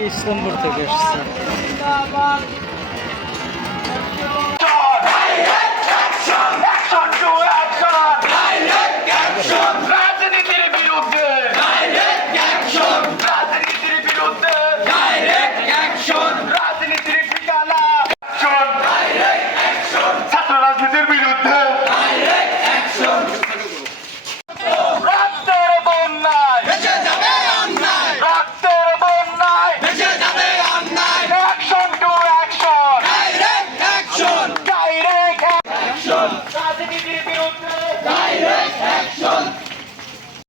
ইসলামপুর থেকে এসেছে। রাজনীতির বিরুদ্ধে রাজনীতির বিরুদ্ধে রাজনীতির ঠিকানা ছাত্র রাজনীতির বিরুদ্ধে রক্তের বন্যায় রক্তের বন্যায় action to action direct action রাজনীতির বিরুদ্ধে direct action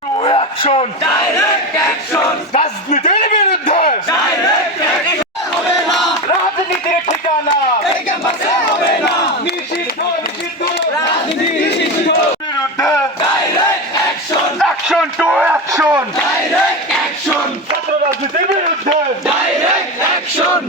to action direct action রাজনীতির বিরুদ্ধে ডাইরেক্ট অ্যাকশন হবে না রাজনীতির ঠিকানা এই ক্যাম্পাসে হবে না নিষিদ্ধ নিষিদ্ধ রাজনীতি নিষিদ্ধ বিরুদ্ধে direct action action to action direct action ছাত্র রাজনীতির বিরুদ্ধে ডাইরেক্ট অ্যাকশন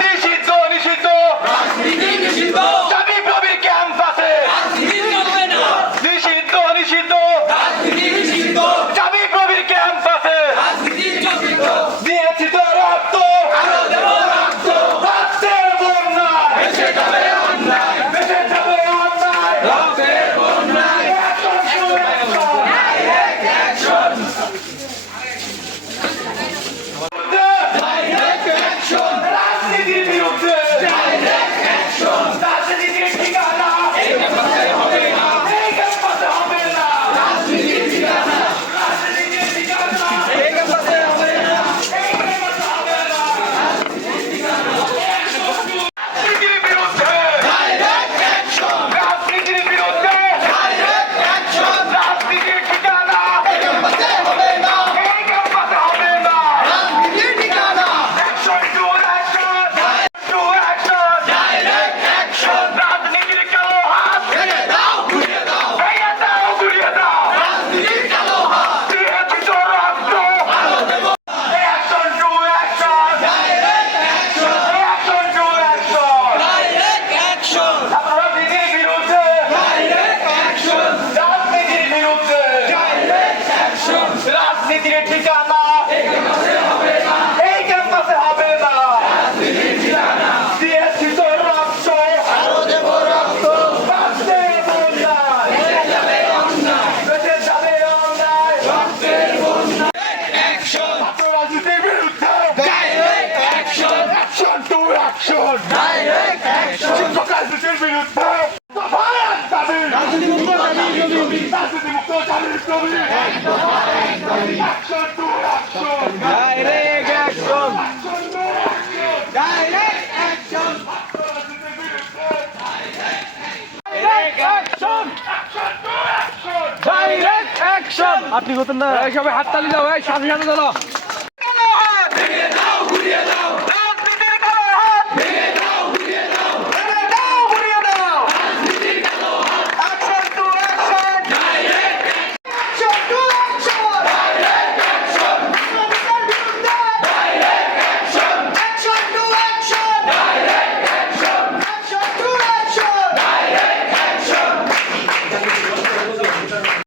নিষিদ্ধ নিষিদ্ধ রাজনীতি নিষিদ্ধ জাবি প্রবীর ক্যাম্পাসে রাজনীতি হবে না নিষিদ্ধ নিষিদ্ধ রাজনীতি নিষিদ্ধ জাবি প্রবীর ক্যাম্পাসে রাজনীতি নিষিদ্ধ দিয়েছি তো রক্ত আরো দেব রক্ত রক্তের বন্যায় ভেসে যাবে অন্যায় ভেসে যাবে অন্যায় রক্তের বন্যায় ডাইরেক্ট অ্যাকশন ডাইরেক্ট অ্যাকশন রাজনীতির বিরুদ্ধে ডাইরেক্ট অ্যাকশন রাজনীতির ঠিকানা এই ক্যাম্পাসে হবে না এই ক্যাম্পাসে হবে না রাজনীতির ঠিকানা রাজনীতির ঠিকানা এই ক্যাম্পাসে হবে না এই ক্যাম্পাসে হবে না রাজনীতির ঠিকানা রাজনীতির বিরুদ্ধে ডাইরেক্ট অ্যাকশন রাজনীতির বিরুদ্ধে ডাইরেক্ট অ্যাকশন রাজনীতির ঠিকানা এই ক্যাম্পাসে হবে না এই ক্যাম্পাসে হবে না রাজনীতির ঠিকানা action to action to action direct action রাজনীতির কালো হাত ভেঙে দাও ঘুরিয়ে দাও ভেঙে দাও ঘুরিয়ে দাও রাজনীতির কালো হাত দিয়েছি তো রক্ত আলো দেব action to action direct action action to action direct action রাজনীতির বিরুদ্ধে ডাইরেক্ট অ্যাকশন রাজনীতির বিরুদ্ধে ডাইরেক্ট অ্যাকশন রাজনীতির ঠিকানা এই ক্যাম্পাসে হবে না এই ক্যাম্পাসে হবে না রাজনীতির ঠিকানা দিয়েছি তো রক্ত আরো দেব রক্ত রক্তের বন্যায় ভেসে যাবে অন্যায় ভেসে যাবে অন্যায় রক্তের বন্যায় অ্যাকশন ছাত্র রাজনীতির বিরুদ্ধে direct action action to action direct action শিক্ষক রাজনীতির বিরুদ্ধে দফায় দাবি রাজনীতি মুক্ত দাবি রাজনীতি মুক্ত দাবি দাবি action to action direct action action to action direct action ছাত্র রাজনীতির বিরুদ্ধে direct action action to action direct action. আপনি কত না সবাই হাততালি দাও, এই সামনে সামনে দাও।